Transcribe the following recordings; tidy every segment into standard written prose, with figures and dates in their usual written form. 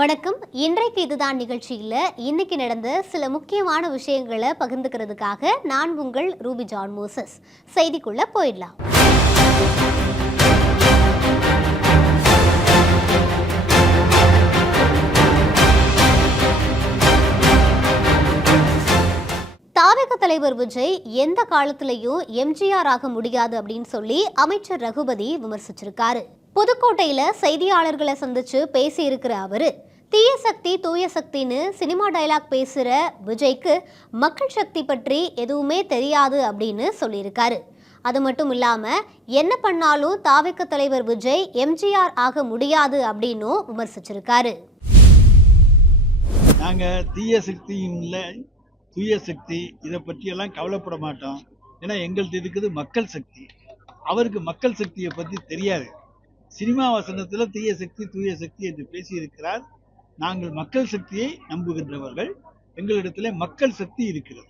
வணக்கம். இன்றைக்கு இதுதான் நிகழ்ச்சியில் இன்னைக்கு நடந்த சில முக்கியமான விஷயங்களை பகிர்ந்துக்கிறதுக்காக நான் உங்கள் ரூபி ஜான் மோசஸ். செய்திக்குள்ள போயிடலாம். தாவேக தலைவர் விஜய் எந்த காலத்திலையும் எம்ஜிஆர் ஆக முடியாது அப்படின்னு சொல்லி அமைச்சர் ரகுபதி விமர்சிச்சிருக்காரு. புதுக்கோட்டையில செய்தியாளர்களை சந்திச்சு பேசி இருக்கிற அவரு, தீய சக்தி தூய சக்தின்னு சினிமா டைலாக் பேசுற விஜய்க்கு மக்கள் சக்தி பற்றி எதுவுமே தெரியாது அப்படின்னு சொல்லியிருக்காரு. அது மட்டும் இல்லாம என்ன பண்ணாலும் தாவேக தலைவர் விஜய் எம்ஜிஆர் ஆக முடியாது அப்படின்னு விமர்சிச்சிருக்காரு. நாங்க தீய சக்தியும் இல்லை தூய சக்தி இதை பற்றியெல்லாம் கவலைப்பட மாட்டோம். ஏன்னா எங்கள்கிட்ட இருக்குது மக்கள் சக்தி. அவருக்கு மக்கள் சக்தியை பற்றி தெரியாது. சினிமா வசனத்தில் தீய சக்தி தூய சக்தி என்று பேசியிருக்கிறார். நாங்கள் மக்கள் சக்தியை நம்புகின்றவர்கள். எங்களிடத்துல மக்கள் சக்தி இருக்கிறது.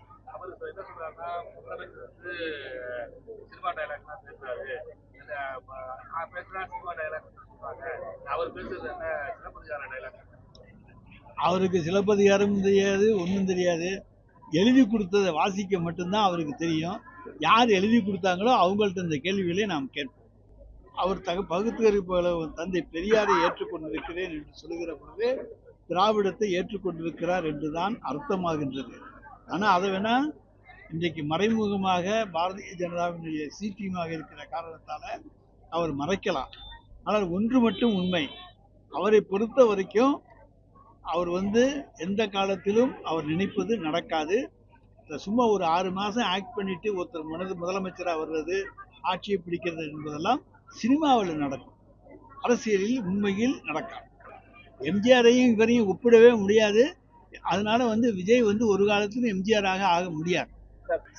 அவருக்கு சிலப்பதிகாரம் தெரியாது, ஒன்றும் தெரியாது. எழுதி கொடுத்ததை வாசிக்க மட்டும்தான் அவருக்கு தெரியும். யார் எழுதி கொடுத்தாங்களோ அவங்கள்ட்ட இந்த கேள்விகளை நாம் கேட்போம். அவர் பகுத்தறிவு தந்தை பெரியாரை ஏற்றுக்கொண்டிருக்கிறேன் என்று சொல்லுகிற பொழுது திராவிடத்தை ஏற்றுக்கொண்டிருக்கிறார் என்றுதான் அர்த்தமாகின்றது. ஆனால் அதை வேணா இன்றைக்கு மறைமுகமாக பாரதிய ஜனதாவினுடைய சிபிஎம்மாக இருக்கிற காரணத்தால அவர் மறைக்கலாம். ஆனால் ஒன்று மட்டும் உண்மை, அவரை பொறுத்த வரைக்கும் அவர் எந்த காலத்திலும் அவர் நினைப்பது நடக்காது. சும்மா ஒரு 6 மாதம் ஆக்ட் பண்ணிட்டு ஒருத்தர் முதலமைச்சராக வர்றது, ஆட்சியை பிடிக்கிறது என்பதெல்லாம் சினிமாவில் நடக்கும், அரசியலில் உண்மையில் நடக்காது. எம்ஜிஆரையும் இவரையும் ஒப்பிடவே முடியாது. அதனால விஜய் ஒரு காலத்திலும் எம்ஜிஆராக ஆக முடியாது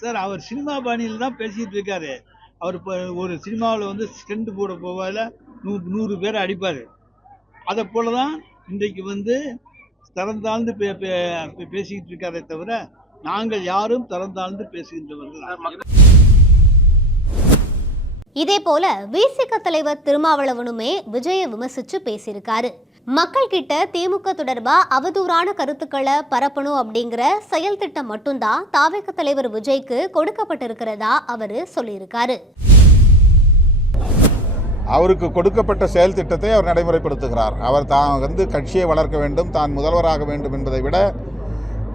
சார். அவர் சினிமா பாணியில் தான் பேசிட்டு இருக்காரு. அவர் ஒரு சினிமாவில் ஸ்டெண்ட் போட போவால 100 பேரை அடிப்பார். அதை போலதான் இன்றைக்கு தரந்தாழ்ந்து பேசிக்கிட்டு இருக்காரே தவிர நாங்கள் யாரும் தரந்தாழ்ந்து பேசுகின்றவர்கள். இதே போல விசிக தலைவர் திருமாவளவனுமே விஜயை விமர்சிச்சு பேசியிருக்காரு. மக்கள் கிட்ட திமுக தொடர்பா அவதூறான கருத்துக்களை பரப்பணும் அப்படிங்கிற செயல் திட்டம் மட்டும்தான் தாவேக தலைவர் விஜய்க்கு கொடுக்கப்பட்டிருக்கிறதா அவரு சொல்லியிருக்காரு. அவருக்கு கொடுக்கப்பட்ட செயல் திட்டத்தை அவர் நடைமுறைப்படுத்துகிறார். அவர் தான் கட்சியை வளர்க்க வேண்டும், தான் முதல்வராக வேண்டும் என்பதை விட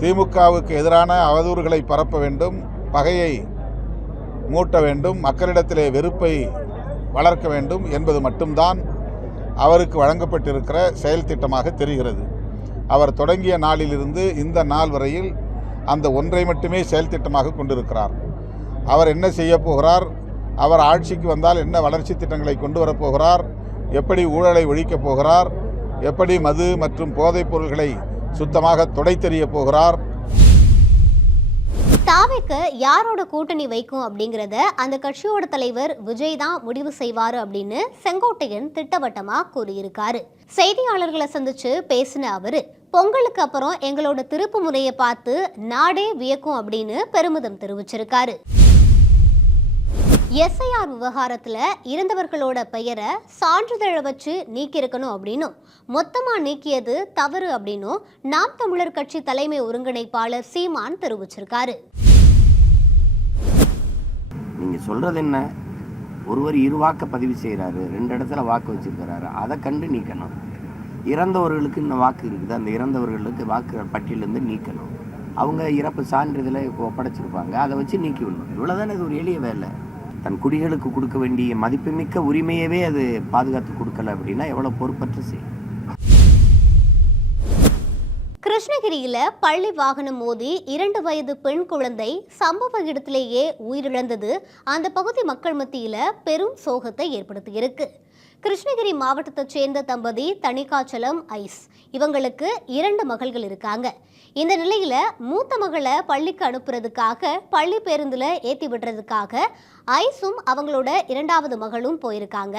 திமுகவுக்கு எதிரான அவதூறுகளை பரப்ப வேண்டும், பகையை மூட்ட வேண்டும், மக்களிடத்திலே வெறுப்பை வளர்க்க வேண்டும் என்பது மட்டும்தான் அவருக்கு வழங்கப்பட்டிருக்கிற செயல் திட்டமாக தெரிகிறது. அவர் தொடங்கிய நாளிலிருந்து இந்த நாள் வரையில் அந்த ஒன்றை மட்டுமே செயல் திட்டமாக கொண்டிருக்கிறார். அவர் என்ன செய்ய போகிறார், அவர் ஆட்சிக்கு வந்தால் என்ன வளர்ச்சி திட்டங்களை கொண்டு வரப்போகிறார், எப்படி ஊழலை ஒழிக்கப் போகிறார், எப்படி மது மற்றும் போதைப் பொருள்களை சுத்தமாக துடைத்தெறிய போகிறார். தாவேக யாரோட கூட்டணி வைக்கும் அப்படிங்கிறத அந்த கட்சியோட தலைவர் விஜய் தான் முடிவு செய்வாரு அப்படின்னு செங்கோட்டையன் திட்டவட்டமா கூறியிருக்காரு. செய்தியாளர்களை சந்திச்சு பேசின அவரு, பொங்கலுக்கு அப்புறம் எங்களோட திருப்பு முறையை பார்த்து நாடே வியக்கும் அப்படின்னு பெருமிதம் தெரிவிச்சிருக்காரு. எஸ்ஐஆர் விவகாரத்துல இருந்தவர்களோட பெயரை சான்றிதழை வச்சு நீக்கியிருக்கணும் அப்படின்னும், மொத்தமா நீக்கியது தவறு அப்படின்னும் நாம் தமிழர் கட்சி தலைமை ஒருங்கிணைப்பாளர் சீமான் தெரிவிச்சிருக்காரு. நீங்க சொல்றது என்ன, ஒருவர் 2 வாக்க பதிவு செய்யறாரு, 2 இடத்துல வாக்கு வச்சிருக்கிறாரு, அதை கண்டு நீக்கணும். இறந்தவர்களுக்கு இந்த வாக்கு இருக்குது, அந்த இறந்தவர்களுக்கு வாக்கு பட்டியலிருந்து நீக்கணும். அவங்க இறப்பு சான்றிதழை ஒப்படைச்சிருப்பாங்க, அதை வச்சு நீக்கி விடணும். இவ்வளவுதானே, இது ஒரு எளிய வேலை. தன் குடிகளுக்கு கொடுக்க வேண்டிய மதிப்புமிக்க உரிமையவே அது பாதுகாத்து கொடுக்கல அப்படின்னா எவ்வளவு பொறுப்பற்ற செய்யும். கிருஷ்ணகிரியில பள்ளி வாகனம் மோதி 2 வயது பெண் குழந்தை சம்பவ இடத்திலேயே உயிரிழந்தது அந்த பகுதி மக்கள் மத்தியில பெரும் சோகத்தை ஏற்படுத்தியிருக்கு. கிருஷ்ணகிரி மாவட்டத்தைச் சேர்ந்த தம்பதி தணிகாச்சலம் ஐஸ், இவங்களுக்கு 2 மகள்கள் இருக்காங்க. இந்த நிலையில மூத்த மகளை பள்ளிக்கு அனுப்புறதுக்காக பள்ளி பேருந்துல ஏற்றி விடுறதுக்காக ஐஸும் அவங்களோட 2வது மகளும் போயிருக்காங்க.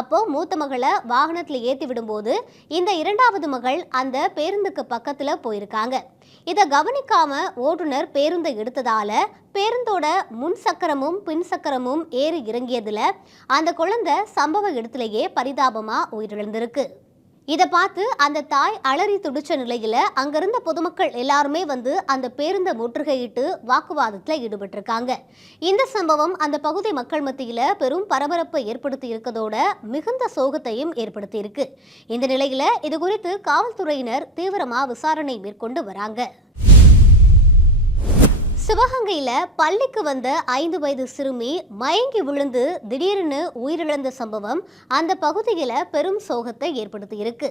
அப்போ மூத்த மகளை வாகனத்துல ஏற்றி விடும்போது இந்த 2வது மகள் அந்த பேருந்துக்கு பக்கத்துல போயிருக்காங்க. இதை கவனிக்காம ஓட்டுநர் பேருந்தை எடுத்ததால பேருந்தோட முன் சக்கரமும் பின் சக்கரமும் ஏறி இறங்கியதுல அந்த குழந்தை சம்பவ இடத்திலேயே பரிதாபமா உயிரிழந்திருக்கு. இதை பார்த்து அந்த தாய் அலறி துடிச்ச நிலையில அங்கிருந்த பொதுமக்கள் எல்லாருமே வந்து அந்த பேருந்தை முற்றுகையிட்டு வாக்குவாதத்தில் ஈடுபட்டிருக்காங்க. இந்த சம்பவம் அந்த பகுதி மக்கள் மத்தியில பெரும் பரபரப்பை ஏற்படுத்தி இருக்கதோட மிகுந்த சோகத்தையும் ஏற்படுத்தி இருக்கு. இந்த நிலையில இது குறித்து காவல்துறையினர் தீவிரமா விசாரணை மேற்கொண்டு வராங்க. சிவகங்கையில பள்ளிக்கு வந்த 5 வயது சிறுமி மயங்கி விழுந்து திடீர்னு உயிரிழந்த சம்பவம் அந்த பகுதியில பெரும் சோகத்தை ஏற்படுத்தி இருக்கு.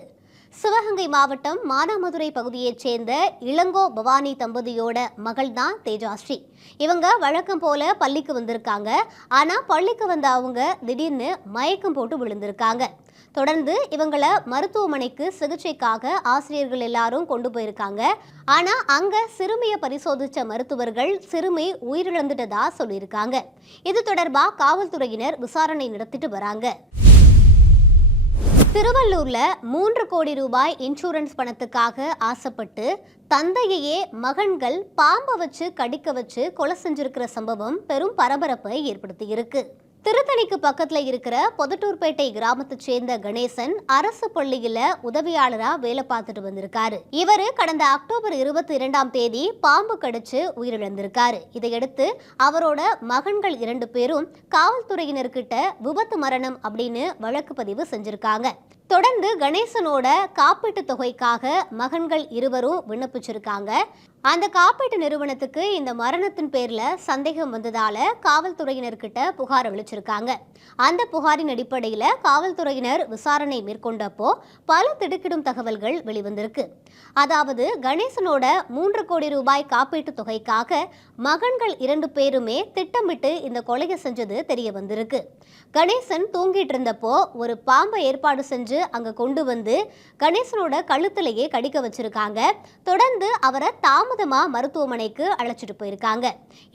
சிவகங்கை மாவட்டம் மானாமதுரை பகுதியைச் சேர்ந்த இளங்கோ பவானி தம்பதியோட மகள் தான் தேஜாஸ்ரீ. இவங்க வழக்கம் போல பள்ளிக்கு வந்திருக்காங்க. ஆனா பள்ளிக்கு வந்த அவங்க திடீர்னு மயக்கம் போட்டு விழுந்திருக்காங்க. தொடர்ந்து இவங்கள மருத்துவமனைக்கு சிகிச்சைக்காக ஆசிரியர்கள் எல்லாரும் கொண்டு போயிருக்காங்க. ஆனா அங்க சிறுமியை பரிசோதிச்ச மருத்துவர்கள் சிறுமி உயிரிழந்துட்டதா சொல்லியிருக்காங்க. இது தொடர்பா காவல்துறையினர் விசாரணை நடத்திட்டு வராங்க. திருவள்ளூர்ல 3 கோடி ரூபாய் இன்சூரன்ஸ் பணத்துக்காக ஆசைப்பட்டு தந்தையையே மகன்கள் பாம்பை வச்சு கடிக்க வச்சு கொலை செஞ்சிருக்கிற சம்பவம் பெரும் பரபரப்பை ஏற்படுத்தி இருக்கு. திருத்தணிக்கு பக்கத்துல இருக்கிற பொதட்டூர்பேட்டை கிராமத்தை சேர்ந்த கணேசன் அரசு பள்ளியில உதவியாளரா வேலை பார்த்துட்டு வந்திருக்காரு. இவரு கடந்த அக்டோபர் 22ஆம் தேதி பாம்பு கடிச்சு உயிரிழந்திருக்காரு. இதையடுத்து அவரோட மகன்கள் 2 பேரும் காவல்துறையினர்கிட்ட விபத்து மரணம் அப்படின்னு வழக்கு பதிவு செஞ்சிருக்காங்க. தொடர்ந்து கணேசனோட காப்பீட்டு தொகைக்காக மகன்கள் 2 விண்ணப்பிச்சிருக்காங்க. அந்த காப்பீட்டு நிறுவனத்துக்கு இந்த மரணத்தின் பேர்ல சந்தேகம் வந்ததால காவல்துறையினர்கிட்ட புகார் அளிச்சிருக்காங்க. அந்த புகாரின் அடிப்படையில காவல்துறையினர் விசாரணை மேற்கொண்டப்போ பல திடுக்கிடும் தகவல்கள் வெளிவந்திருக்கு. அதாவது கணேசனோட 3 கோடி ரூபாய் காப்பீட்டு தொகைக்காக மகன்கள் 2 பேருமே திட்டமிட்டு இந்த கொலையை செஞ்சது தெரிய வந்திருக்கு. கணேசன் தூங்கிட்டு இருந்தப்போ ஒரு பாம்பை ஏற்பாடு செஞ்சு அங்க கொண்டு வந்து கணேசனோட கழுத்திலேயே கடிக்க வச்சிருக்காங்க. தொடர்ந்து அவரை தாமதமா மருத்துவமனைக்கு அழைச்சிட்டு போயிருக்காங்க.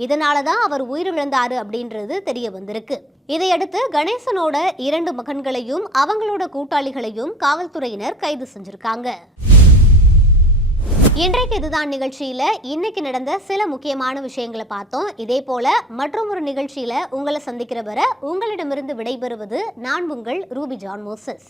இதனாலதான் அவர் உயிரிழந்தாரு அப்படின்றது தெரிய வந்திருக்கு. இதையடுத்து கணேசனோட 2 மகன்களையும் அவங்களோட கூட்டாளிகளையும் காவல்துறையினர் கைது செஞ்சிருக்காங்க. இன்றைக்கு இதுதான் நிகழ்ச்சியில இன்னைக்கு நடந்த சில முக்கியமான விஷயங்களை பார்த்தோம். இதே போல மற்றொரு நிகழ்ச்சியில உங்களை சந்திக்கிற வரை உங்களிடமிருந்து விடைபெறுவது நான் உங்கள் ரூபி ஜான் மோசஸ்.